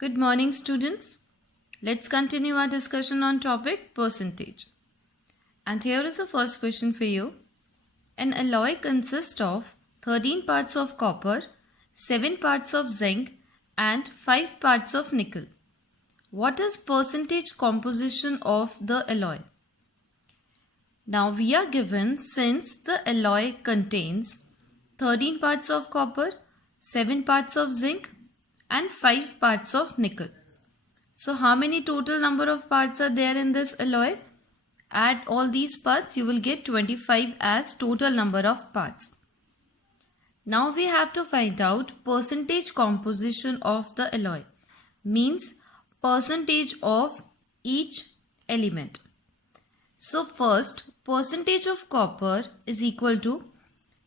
Good morning, students. Let's continue our discussion on topic percentage. And here is the first question for you. An alloy consists of 13 parts of copper, 7 parts of zinc and 5 parts of nickel. What is percentage composition of the alloy? Now we are given, since the alloy contains 13 parts of copper, 7 parts of zinc and 5 parts of nickel. So how many total number of parts are there in this alloy? Add all these parts, you will get 25 as total number of parts. Now we have to find out percentage composition of the alloy. Means percentage of each element. So first, percentage of copper is equal to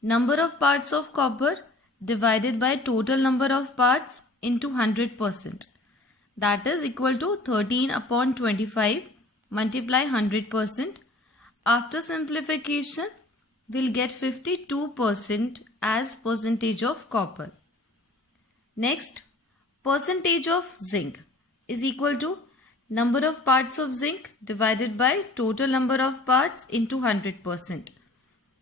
number of parts of copper divided by total number of parts into 100%. That is equal to 13 upon 25 multiply 100%. After simplification, we'll get 52% as percentage of copper. Next, percentage of zinc is equal to number of parts of zinc divided by total number of parts into 100%.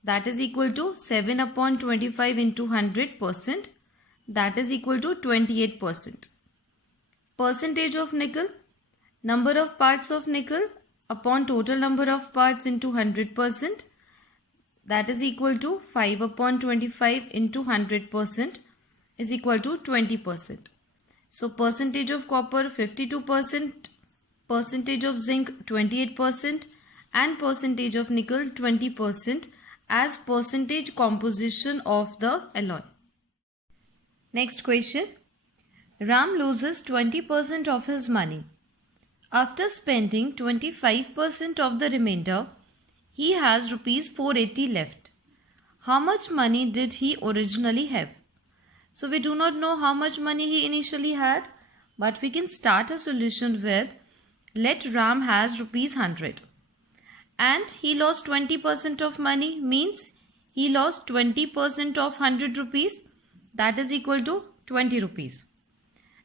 That is equal to 7 upon 25 into 100%. That is equal to 28%. Percentage of nickel, number of parts of nickel upon total number of parts into 100%. That is equal to 5 upon 25 into 100% is equal to 20%. So percentage of copper 52%, percentage of zinc 28% and percentage of nickel 20% as percentage composition of the alloy. Next question. Ram loses 20% of his money. After spending 25% of the remainder, he has rupees 480 left. How much money did he originally have? So we do not know how much money he initially had, but we can start a solution with let Ram has rupees 100. And he lost 20% of money, means he lost 20% of 100 rupees. That is equal to 20 rupees.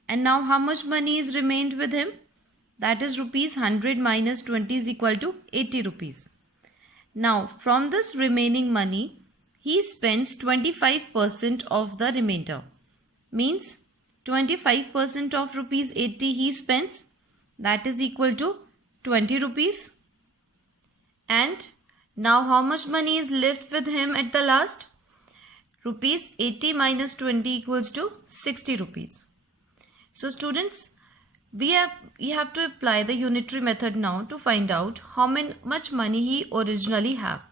And now how much money is remained with him? That is rupees 100 minus 20 is equal to 80 rupees. Now from this remaining money, he spends 25% of the remainder. Means 25% of rupees 80 he spends. That is equal to 20 rupees. And now how much money is left with him at the last? Rupees 80 minus 20 equals to 60 rupees. So students, we have to apply the unitary method now to find out how much money he originally have.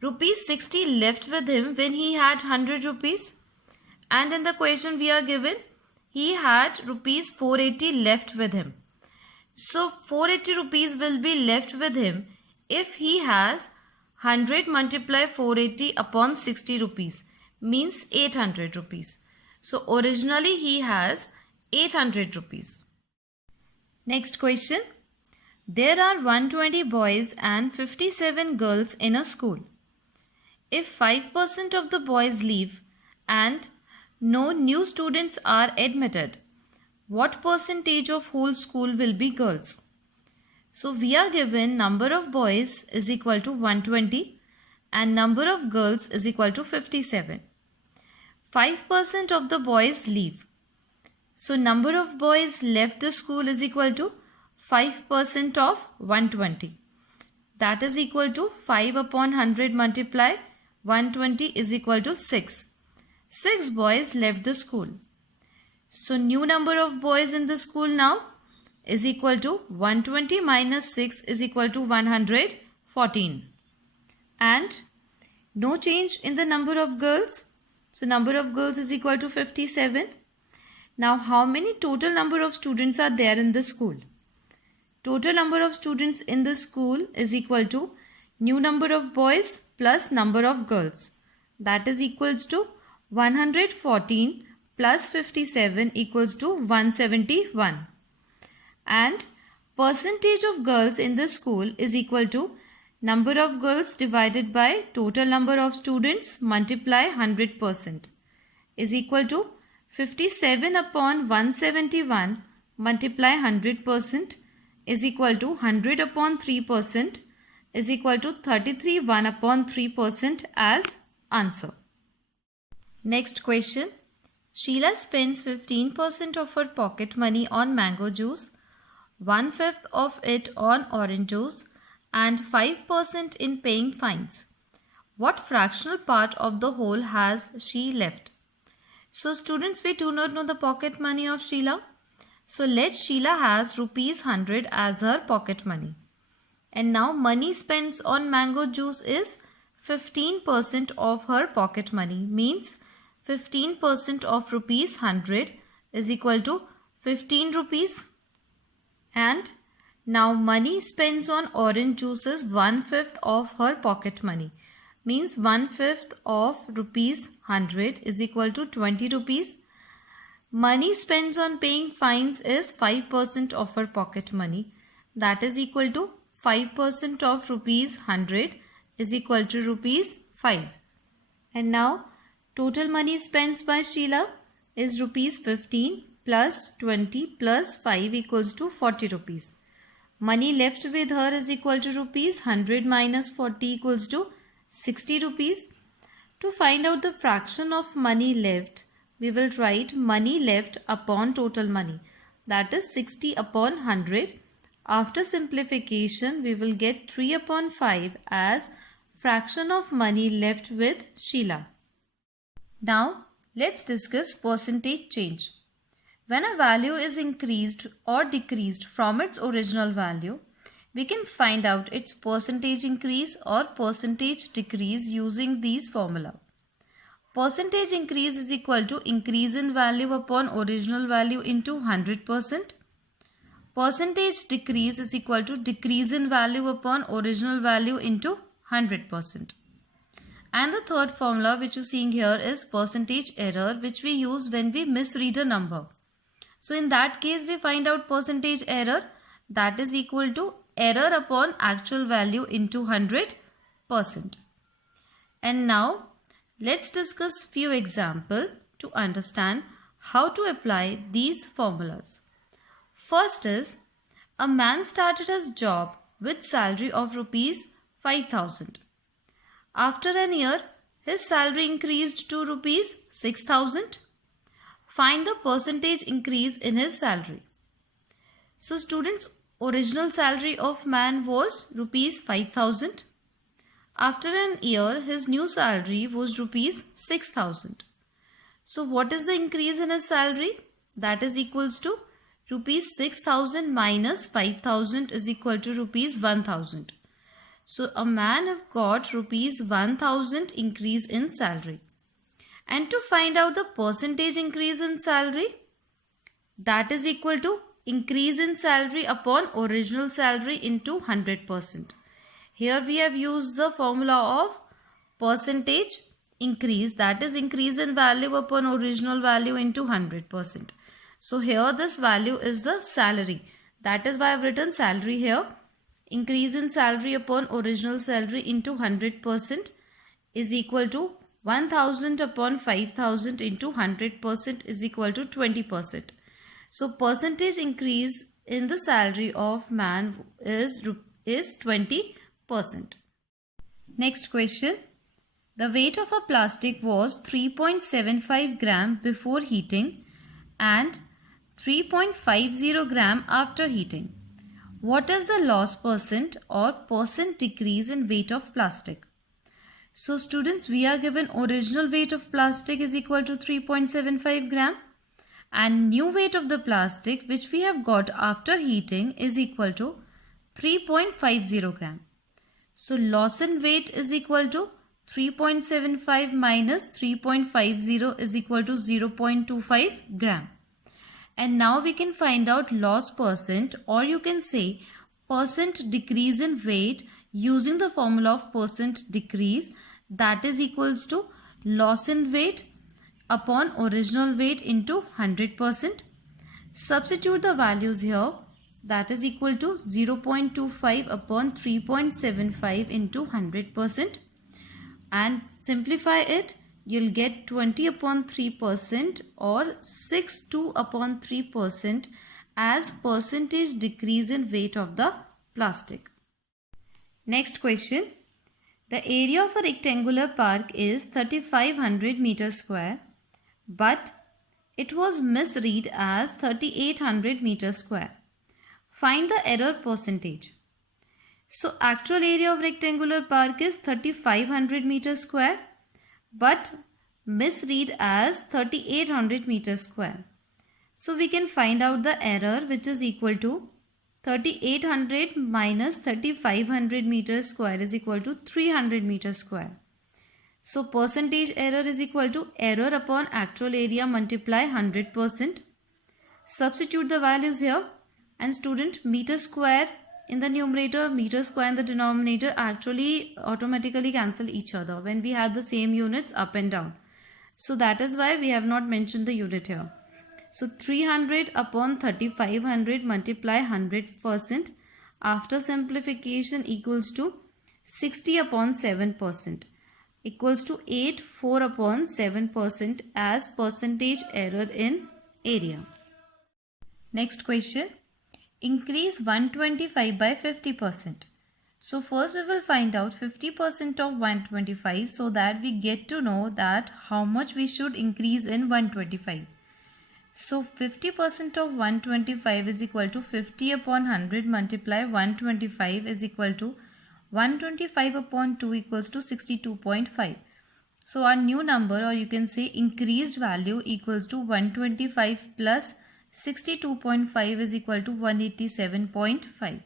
Rupees 60 left with him when he had 100 rupees. And in the question we are given, he had rupees 480 left with him. So 480 rupees will be left with him if he has 100 multiply 480 upon 60 rupees, means 800 rupees. So originally he has 800 rupees. Next question. There are 120 boys and 57 girls in a school. If 5% of the boys leave and no new students are admitted, what percentage of whole school will be girls? So we are given number of boys is equal to 120 and number of girls is equal to 57. 5% of the boys leave. So number of boys left the school is equal to 5% of 120. That is equal to 5 upon 100 multiply 120 is equal to 6. 6 boys left the school. So new number of boys in the school now is equal to 120 minus 6 is equal to 114. And no change in the number of girls. So number of girls is equal to 57. Now how many total number of students are there in the school? Total number of students in the school is equal to new number of boys plus number of girls. That is equals to 114 plus 57 equals to 171. And percentage of girls in the school is equal to number of girls divided by total number of students multiply 100% is equal to 57 upon 171 multiply 100% is equal to 100 upon 3% is equal to 33 1 upon 3% as answer. Next question. Sheila spends 15% of her pocket money on mango juice, 1/5 of it on orange juice, and 5% in paying fines. What fractional part of the whole has she left? So students, we do not know the pocket money of Sheila. So let Sheila has rupees 100 as her pocket money. And now money spent on mango juice is 15% of her pocket money. Means 15% of rupees 100 is equal to 15 rupees. And now money spent on orange juice is 1/5 of her pocket money. Means 1/5 of rupees 100 is equal to 20 rupees. Money spent on paying fines is 5% of her pocket money. That is equal to 5% of rupees 100 is equal to rupees 5. And now total money spent by Sheila is rupees 15 plus 20 plus 5 equals to 40 rupees. Money left with her is equal to rupees 100 minus 40 equals to 60 rupees. To find out the fraction of money left, we will write money left upon total money. That is 60 upon 100. After simplification, we will get 3 upon 5 as fraction of money left with Sheila. Now, let's discuss percentage change. When a value is increased or decreased from its original value, we can find out its percentage increase or percentage decrease using these formula. Percentage increase is equal to increase in value upon original value into 100%. Percentage decrease is equal to decrease in value upon original value into 100%. And the third formula which you are seeing here is percentage error, which we use when we misread a number. So in that case, we find out percentage error, that is equal to error upon actual value into 100%. And now let's discuss few examples to understand how to apply these formulas. First is, a man started his job with salary of rupees 5,000. After an year, his salary increased to rupees 6,000. Find the percentage increase in his salary. So students, original salary of man was rupees 5,000. After an year, his new salary was rupees 6,000. So what is the increase in his salary? That is equals to rupees 6,000 minus 5,000 is equal to rupees 1,000. So a man have got rupees 1,000 increase in salary. And to find out the percentage increase in salary, that is equal to increase in salary upon original salary into 100%. Here we have used the formula of percentage increase, that is increase in value upon original value into 100%. So here this value is the salary. That is why I have written salary here. Increase in salary upon original salary into 100% is equal to 1,000 upon 5,000 into 100% is equal to 20%. So percentage increase in the salary of man is 20%. Next question. The weight of a plastic was 3.75 gram before heating and 3.50 gram after heating. What is the loss percent or percent decrease in weight of plastic? So students, we are given original weight of plastic is equal to 3.75 gram and new weight of the plastic which we have got after heating is equal to 3.50 gram. So loss in weight is equal to 3.75 minus 3.50 is equal to 0.25 gram. And now we can find out loss percent, or you can say percent decrease in weight using the formula of percent decrease, that is equals to loss in weight upon original weight into 100%. Substitute the values here, that is equal to 0.25 upon 3.75 into 100%, and simplify it. you'll get 20 upon 3% or 62 upon 3% as percentage decrease in weight of the plastic. Next question. The area of a rectangular park is 3500 meters square, but it was misread as 3800 meters square. Find the error percentage. So actual area of rectangular park is 3500 meters square, but misread as 3800 meters square. So we can find out the error, which is equal to 3800 minus 3500 meters square is equal to 300 meters square. So percentage error is equal to error upon actual area multiply 100%. Substitute the values here, and student, meter square in the numerator, meter square in the denominator actually automatically cancel each other when we have the same units up and down. So that is why we have not mentioned the unit here. So 300 upon 3500 multiply 100% after simplification equals to 60 upon 7% equals to 84 upon 7% as percentage error in area. Next question. Increase 125 by 50%. So first we will find out 50% of 125 so that we get to know that how much we should increase in 125. So 50% of 125 is equal to 50 upon 100 multiply 125 is equal to 125 upon 2 equals to 62.5. So our new number, or you can say increased value, equals to 125 plus 62.5 is equal to 187.5.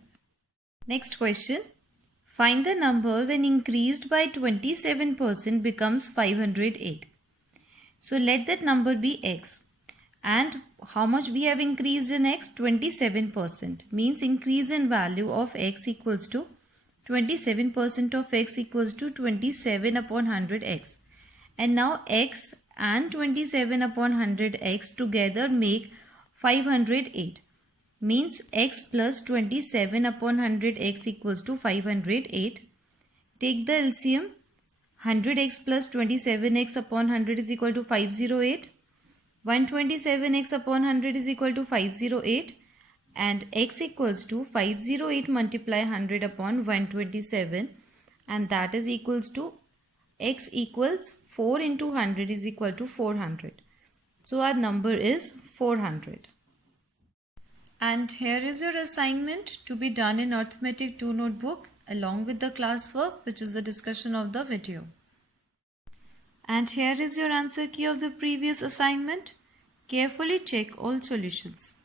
Next question. Find the number when increased by 27% becomes 508. So let that number be x. And how much we have increased in x? 27%. Means increase in value of x equals to 27% of x equals to 27 upon 100x. And now x and 27 upon 100x together make 508. Means x plus 27 upon 100x equals to 508. Take the LCM. 100x plus 27x upon 100 is equal to 508. 127x upon 100 is equal to 508, and x equals to 508 multiply 100 upon 127, and that is equals to x equals 4 into 100 is equal to 400. So our number is 400. And here is your assignment to be done in Arithmetic 2 notebook along with the classwork, which is the discussion of the video. And here is your answer key of the previous assignment. Carefully check all solutions.